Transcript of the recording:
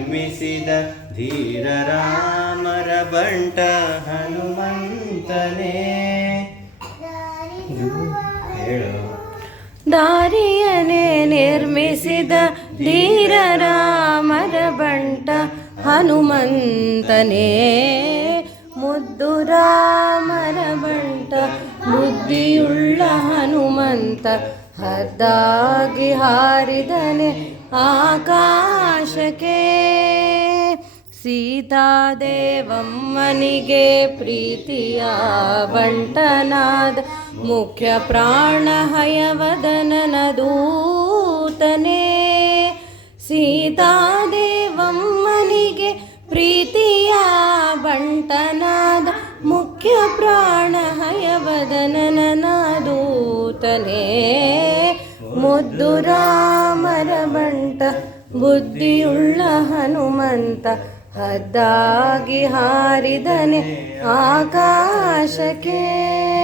ನಿರ್ಮಿಸಿದ ಧೀರ ರಾಮರ ಬಂಟ ಹನುಮಂತನೇ. ಹೇಳು. ದಾರಿಯನೇ ನಿರ್ಮಿಸಿದ ಧೀರ ರಾಮರ ಬಂಟ ಹನುಮಂತನೇ. ಮುದ್ದು ರಾಮರ ಬಂಟ ಬುದ್ಧಿಯುಳ್ಳ ಹನುಮಂತ. ಹದ್ದಾಗಿ ಹಾರಿದನೆ ಆಕಾಶಕ್ಕೆ. ಸೀತಾದೇವಮ್ಮನಿಗೆ ಪ್ರೀತಿಯ ಬಂಟನಾದ ಮುಖ್ಯ ಪ್ರಾಣ ಹಯವದನನ ದೂತನೇ. ಸೀತಾದೇವಮ್ಮನಿಗೆ ಪ್ರೀತಿಯ ಬಂಟನಾದ ಮುಖ್ಯ ಪ್ರಾಣ ಹಯವದನನ ದೂತನೇ. ಮುದ್ದು ರಾಮರ ಬಂಟ ಬುದ್ಧಿಯುಳ್ಳ ಹನುಮಂತ. ಹದ್ದಾಗಿ ಹಾರಿದನೆ ಆಕಾಶಕ್ಕೆ.